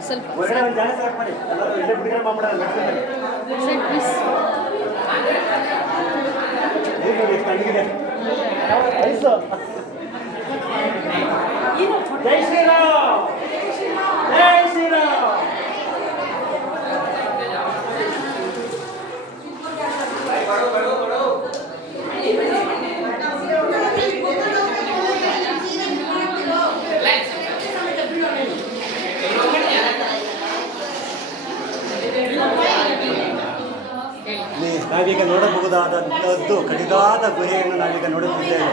ಸ್ವಲ್ಪ ಹೊರಗಡೆ ಒಂದು ಜಾಗ ಸೆಲೆಕ್ಟ್ ಮಾಡಿ ಎಲ್ಲರೂ ಇಲ್ಲೇ ಬಿಡುಗಡೆ ಮಾಡ್ಬಿಡೋಣ ಸೈಡ್ ಪ್ಲೀಸ್ ನೀರು ನೋಡಿ ಎಷ್ಟು ತಣ್ಣಗಿದೆ ಐಸು ಜೈ ಶ್ರೀರಾಮ್ ಜೈ ಶ್ರೀರಾಮ್ ನೀ- ನಾವೀಗ ನೋಡಬಹುದಾದಂಥದ್ದು ಕಡಿದಾದ ಗುಹೆಯನ್ನು ನಾವೀಗ ನೋಡುತ್ತಿದ್ದೇವೆ.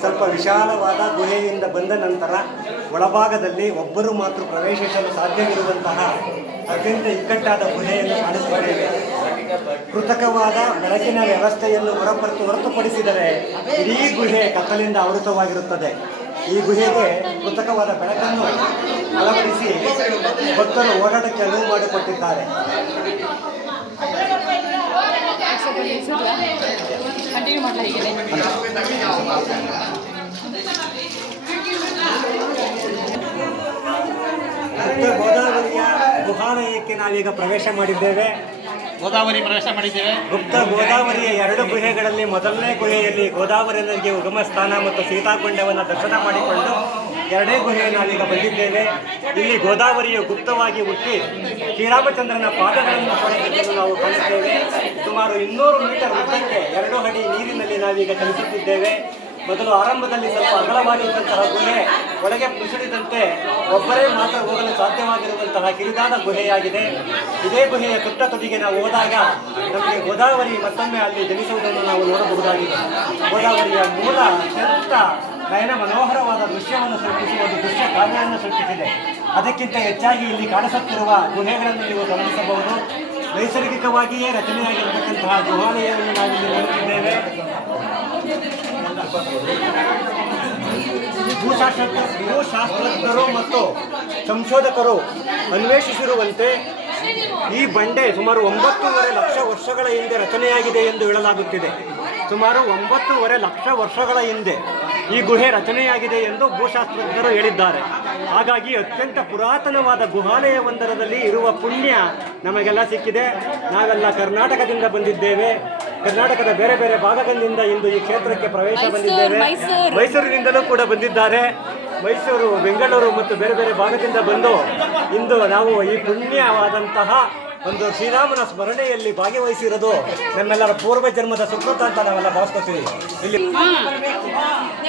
ಸ್ವಲ್ಪ ವಿಶಾಲವಾದ ಗುಹೆಯಿಂದ ಬಂದ ನಂತರ ಒಳಭಾಗದಲ್ಲಿ ಒಬ್ಬರು ಮಾತ್ರ ಪ್ರವೇಶಿಸಲು ಸಾಧ್ಯವಿರುವಂತಹ ಅತ್ಯಂತ ಇಕ್ಕಟ್ಟಾದ ಗುಹೆಯನ್ನು ಕಾಣಿಸುತ್ತೇವೆ ಕೃತಕವಾದ ಬೆಳಕಿನ ವ್ಯವಸ್ಥೆಯನ್ನು ಹೊರಪಡಿತು ಹೊರತುಪಡಿಸಿದರೆ ಇಡೀ ಗುಹೆ ಕತ್ತಲಿಂದ ಆವೃತವಾಗಿರುತ್ತದೆ. ಈ ಗುಹೆಗೆ ಕೃತಕವಾದ ಬೆಳಕನ್ನು ಅಳವಡಿಸಿ ಭಕ್ತರು ಓಡಾಟಕ್ಕೆ ಅನುವು ಮಾಡಿಕೊಟ್ಟಿದ್ದಾರೆ. ಕಂಟಿನ್ಯೂ ಮಾಡಲ ಹೀಗೆ ಉತ್ತರ ಗೋದಾವರಿಯ ಗುಹಾಲಯಕ್ಕೆ ನಾವೀಗ ಪ್ರವೇಶ ಮಾಡಿದ್ದೇವೆ. ಗೋದಾವರಿ ಪ್ರವೇಶ ಮಾಡಿದ್ದೇವೆ. ಗುಪ್ತ ಗೋದಾವರಿಯ ಎರಡು ಗುಹೆಗಳಲ್ಲಿ ಮೊದಲನೇ ಗುಹೆಯಲ್ಲಿ ಗೋದಾವರಿ ನದಿಗೆ ಉಗಮ ಸ್ಥಾನ ಮತ್ತು ಸೀತಾಕುಂಡವನ್ನು ದರ್ಶನ ಮಾಡಿಕೊಂಡು ಎರಡೇ ಗುಹೆಯನ್ನು ನಾವೀಗ ಬಂದಿದ್ದೇವೆ. ಇಲ್ಲಿ ಗೋದಾವರಿಯು ಗುಪ್ತವಾಗಿ ಹುಟ್ಟಿ ಶ್ರೀರಾಮಚಂದ್ರನ ಪಾದಗಳನ್ನು ನಾವು ಕಾಣುತ್ತೇವೆ. ಸುಮಾರು ಇನ್ನೂರು ಮೀಟರ್ ಉದ್ದಕ್ಕೆ ಎರಡು ಅಡಿ ನೀರಿನಲ್ಲಿ ನಾವೀಗ ಚಲಿಸುತ್ತಿದ್ದೇವೆ. ಮೊದಲು ಆರಂಭದಲ್ಲಿ ಸ್ವಲ್ಪ ಅಗಲವಾಗಿರುವಂತಹ ಗುಹೆ, ಒಳಗೆ ಕುಸಿಡಿದಂತೆ ಒಬ್ಬರೇ ಮಾತ್ರ ಹೋಗಲು ಸಾಧ್ಯವಾಗಿರುವಂತಹ ಕಿರಿದಾದ ಗುಹೆಯಾಗಿದೆ. ಇದೇ ಗುಹೆಯ ತುಟ್ಟ ತುದಿಗೆ ನಾವು ಹೋದಾಗ ನಮಗೆ ಗೋದಾವರಿ ಮತ್ತೊಮ್ಮೆ ಅಲ್ಲಿ ಜನಿಸುವುದನ್ನು ನಾವು ನೋಡಬಹುದಾಗಿದೆ. ಗೋದಾವರಿಯ ಮೂಲ ಅತ್ಯಂತ ನಯನ ಮನೋಹರವಾದ ದೃಶ್ಯವನ್ನು ಸೃಷ್ಟಿಸುವ ಒಂದು ದೃಶ್ಯ ಕಾವ್ಯವನ್ನು ಸೃಷ್ಟಿಸಿದೆ. ಅದಕ್ಕಿಂತ ಹೆಚ್ಚಾಗಿ ಇಲ್ಲಿ ಕಾಣಿಸುತ್ತಿರುವ ಗುಹೆಗಳನ್ನು ನೀವು ಗಮನಿಸಬಹುದು. ನೈಸರ್ಗಿಕವಾಗಿಯೇ ರಚನೆಯಾಗಿರತಕ್ಕಂತಹ ಗುಹಾಲಯವನ್ನು ನಾವಿಲ್ಲಿ ನೋಡುತ್ತಿದ್ದೇವೆ. ಭೂಶಾಸ್ತ್ರ ಭೂಶಾಸ್ತ್ರಜ್ಞರು ಮತ್ತು ಸಂಶೋಧಕರು ಅನ್ವೇಷಿಸಿರುವಂತೆ ಈ ಬಂಡೆ ಸುಮಾರು ಒಂಬತ್ತೂವರೆ ಲಕ್ಷ ವರ್ಷಗಳ ಹಿಂದೆ ರಚನೆಯಾಗಿದೆ ಎಂದು ಹೇಳಲಾಗುತ್ತಿದೆ. ಸುಮಾರು ಒಂಬತ್ತೂವರೆ ಲಕ್ಷ ವರ್ಷಗಳ ಹಿಂದೆ ಈ ಗುಹೆ ರಚನೆಯಾಗಿದೆ ಎಂದು ಭೂಶಾಸ್ತ್ರಜ್ಞರು ಹೇಳಿದ್ದಾರೆ. ಹಾಗಾಗಿ ಅತ್ಯಂತ ಪುರಾತನವಾದ ಗುಹಾಲಯವೊಂದರದಲ್ಲಿ ಇರುವ ಪುಣ್ಯ ನಮಗೆಲ್ಲ ಸಿಕ್ಕಿದೆ. ನಾವೆಲ್ಲ ಕರ್ನಾಟಕದಿಂದ ಬಂದಿದ್ದೇವೆ. ಕರ್ನಾಟಕದ ಬೇರೆ ಬೇರೆ ಭಾಗಗಳಿಂದ ಇಂದು ಈ ಕ್ಷೇತ್ರಕ್ಕೆ ಪ್ರವೇಶ ಬಂದಿದ್ದೇವೆ. ಮೈಸೂರಿನಿಂದಲೂ ಕೂಡ ಬಂದಿದ್ದಾರೆ. ಮೈಸೂರು ಬೆಂಗಳೂರು ಮತ್ತು ಬೇರೆ ಬೇರೆ ಭಾಗದಿಂದ ಬಂದು ಇಂದು ನಾವು ಈ ಪುಣ್ಯವಾದಂತಹ ಒಂದು ಶ್ರೀರಾಮನ ಸ್ಮರಣೆಯಲ್ಲಿ ಭಾಗವಹಿಸಿರೋದು ನಮ್ಮೆಲ್ಲರ ಪೂರ್ವ ಜನ್ಮದ ಸುಕೃತ ಅಂತ ನಾವೆಲ್ಲ ಭಾವಿಸ್ಕೊತೀವಿ. ಇಲ್ಲಿ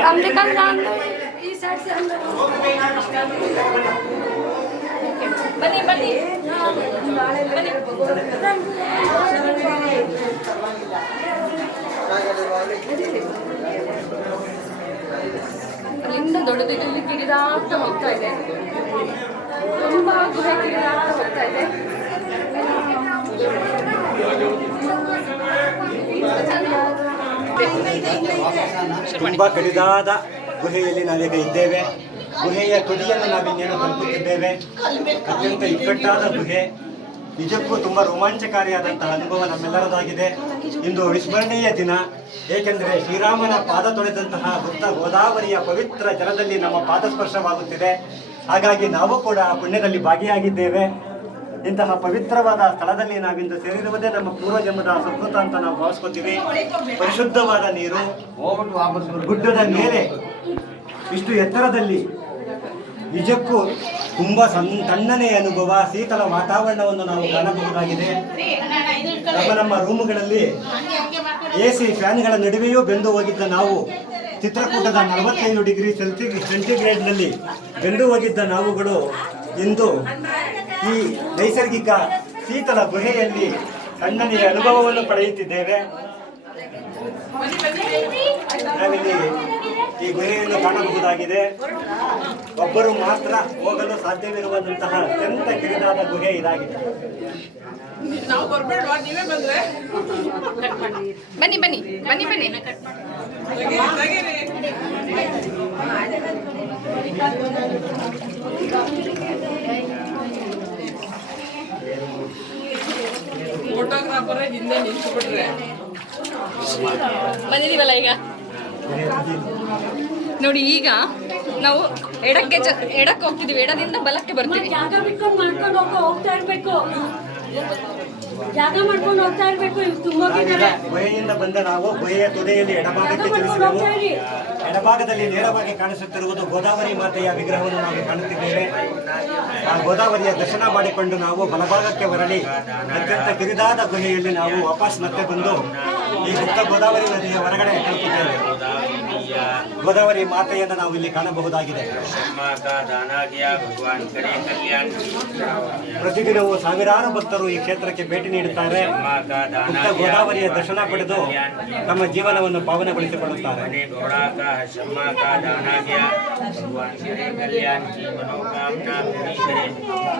ನೀವು ಹಿಂಗ್ ಕ್ರಾಸ್ ಆಗಿದೆ ಅಕ್ಕ ಹಾ, ಇಲ್ಲಿಂದ ಆಗಲ್ಲ. ಬನ್ನಿ. ಬನ್ನಿ. ಅಲ್ಲಿಂದ ದೊಡ್ಡ ಇಲ್ಲಿ ಕಿರಿದಾಟ ಹೋಗ್ತಾ ಇದೆ. ತುಂಬಾ ಗುಹೆ ಕಿರಿದಾಟ ಹೋಗ್ತಾ ಇದೆ. ತುಂಬಾ ಕಡಿದಾದ ಗುಹೆಯಲ್ಲಿ ನಾವೀಗ ಇದ್ದೇವೆ. ಗುಹೆಯ ತುದಿಯನ್ನು ನಾವಿನ್ನೇನು ತಲುಪುತ್ತಿದ್ದೇವೆ. ಅತ್ಯಂತ ಇಕ್ಕಟ್ಟಾದ ಗುಹೆ. ನಿಜಕ್ಕೂ ತುಂಬಾ ರೋಮಾಂಚಕಾರಿಯಾದಂತಹ ಅನುಭವ ನಮ್ಮೆಲ್ಲರದಾಗಿದೆ. ಇಂದು ವಿಸ್ಮರಣೀಯ ದಿನ. ಏಕೆಂದರೆ ಶ್ರೀರಾಮನ ಪಾದ ತೊಳೆದಂತಹ ಗುಪ್ತ ಗೋದಾವರಿಯ ಪವಿತ್ರ ಜಲದಲ್ಲಿ ನಮ್ಮ ಪಾದ ಸ್ಪರ್ಶವಾಗುತ್ತಿದೆ ಹಾಗಾಗಿ ನಾವು ಕೂಡ ಆ ಪುಣ್ಯದಲ್ಲಿ ಭಾಗಿಯಾಗಿದ್ದೇವೆ. ಇಂತಹ ಪವಿತ್ರವಾದ ಸ್ಥಳದಲ್ಲಿ ನಾವಿಂದು ಸೇರಿರುವುದೇ ನಮ್ಮ ಪೂರ್ವಜನ್ಮದ ಸುಕೃತ ಅಂತ ನಾವು ಭಾವಿಸ್ಕೊತೀವಿ. ಪರಿಶುದ್ಧವಾದ ನೀರು ಗುಡ್ಡದ ಮೇಲೆ ಇಷ್ಟು ಎತ್ತರದಲ್ಲಿ ನಿಜಕ್ಕೂ ತುಂಬಾ ಸಣ್ಣ ತಣ್ಣನೆಯ ಅನುಭವ, ಶೀತಲ ವಾತಾವರಣವನ್ನು ನಾವು ಕಾಣಬಹುದಾಗಿದೆ. ನಮ್ಮ ನಮ್ಮ ರೂಮುಗಳಲ್ಲಿ ಎ ಸಿ ಫ್ಯಾನ್ಗಳ ನಡುವೆಯೂ ಬೆಂದು ಹೋಗಿದ್ದ ನಾವು, ಚಿತ್ರಕೂಟದ ನಲವತ್ತೈದು ಡಿಗ್ರಿ ಸೆಲ್ಸಿ, ಸೆಂಟಿಗ್ರೇಡ್ನಲ್ಲಿ ಬೆಂದು ಹೋಗಿದ್ದ ನಾವುಗಳು ಇಂದು ಈ ನೈಸರ್ಗಿಕ ಶೀತಲ ಗುಹೆಯಲ್ಲಿ ತಣ್ಣನೆಯ ಅನುಭವವನ್ನು ಪಡೆಯುತ್ತಿದ್ದೇವೆ. ನಾವಿಲ್ಲಿ ಈ ಗುಹೆಯನ್ನು ಕಾಣಬಹುದಾಗಿದೆ. ಒಬ್ಬರು ಮಾತ್ರ ಹೋಗಲು ಸಾಧ್ಯವಿರುವಂತಹ ಅತ್ಯಂತ ಕಿರಿದಾದ ಗುಹೆ ಇದಾಗಿದೆ. ನಾವು ಬನ್ನಿ ನೀವೇ ಬಂದ್ರೆ. ಬನ್ನಿ ಬನ್ನಿ ಬನ್ನಿ ಬನ್ನಿ. ಬಂದಿದೀವಲ್ಲ ಈಗ? ನೋಡಿ ಈಗ ನಾವು ಎಡಕ್ಕೆ ಎಡಕ್ಕೆ ಹೋಗ್ತಿದೀವಿ ಎಡದಿಂದ ಬಲಕ್ಕೆ ಬರ್ತೀವಿ. ಜಾಗ ಮಾಡ್ಕೊಂಡು ಹೋಗ್ತಾ ಇರ್ಬೇಕು ತುಂಬೋಗಿದ್ದಾರೆ ಗುಹೆಯಿಂದ ಬಂದ ನಾವು ಗುಹೆಯ ತುದೆಯಲ್ಲಿ ಎಡಭಾಗಕ್ಕೆ ಚಲಿಸಿದೆವು ಎಡಭಾಗದಲ್ಲಿ ನೇರವಾಗಿ ಕಾಣಿಸುತ್ತಿರುವುದು ಗೋದಾವರಿ ಮಾತೆಯ ವಿಗ್ರಹವನ್ನು ನಾವು ಕಾಣುತ್ತಿದ್ದೇವೆ. ಆ ಗೋದಾವರಿಯ ದರ್ಶನ ಮಾಡಿಕೊಂಡು ನಾವು ಬಲಭಾಗಕ್ಕೆ ಬರಲಿ ಅತ್ಯಂತ ಕಿರಿದಾದ ಗುಹೆಯಲ್ಲಿ ನಾವು ವಾಪಸ್ ಮತ್ತೆ ಬಂದು ಈ ಗುಪ್ತ ಗೋದಾವರಿ ನದಿಯ ಹೊರಗಡೆ ತಲುಪಿದ್ದೇವೆ. ಗೋದಾವರಿ ಮಾತೆಯನ್ನು ನಾವು ಇಲ್ಲಿ ಕಾಣಬಹುದಾಗಿದೆ. ಪ್ರತಿದಿನವೂ ಸಾವಿರಾರು ಭಕ್ತರು ಈ ಕ್ಷೇತ್ರಕ್ಕೆ ಭೇಟಿ ನೀಡುತ್ತಾರೆ. ಗೋದಾವರಿಯ ದರ್ಶನ ಪಡೆದು ತಮ್ಮ ಜೀವನವನ್ನು ಪಾವನಗೊಳಿಸಿಕೊಳ್ಳುತ್ತಾರೆ ಭಗವಾನ್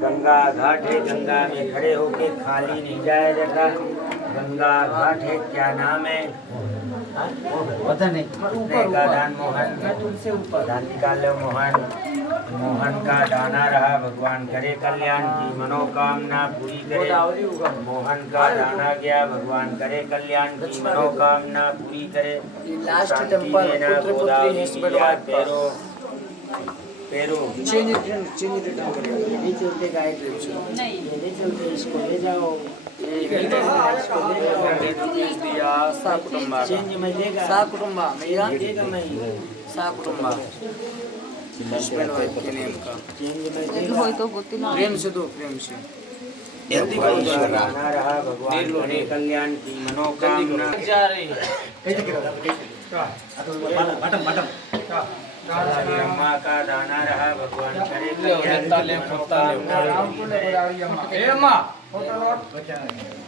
गंगा घाट है गंगा में खड़े होके खाली नहीं जाएगा गंगा घाट है क्या नाम है? रत्ने का दान मोहन। तुमसे दान निकाल लो मोहन। मोहन का दाना रहा। भगवान करे कल्याण की मनोकामना पूरी करे। मोहन का दाना गया। भगवान करे कल्याण की मनोकामना पूरी करे। लास्ट टेंपल पुत्र पुत्री पैरो पैरो चेंज रिटर्न चेंज रिटर्न करेगा नहीं चलते गाय नहीं नहीं चलते इसको ले जाओ दिया सा कुटुंब चेंज में देगा सा कुटुंब मेरा देगा मैं सा कुटुंब हस्बैंड वाइफ के नेम का चेंज में देगा ಹೋಯ್ತು ಗೊತ್ತಿಲ್ಲ प्रेम से दो प्रेम से ભગવાન.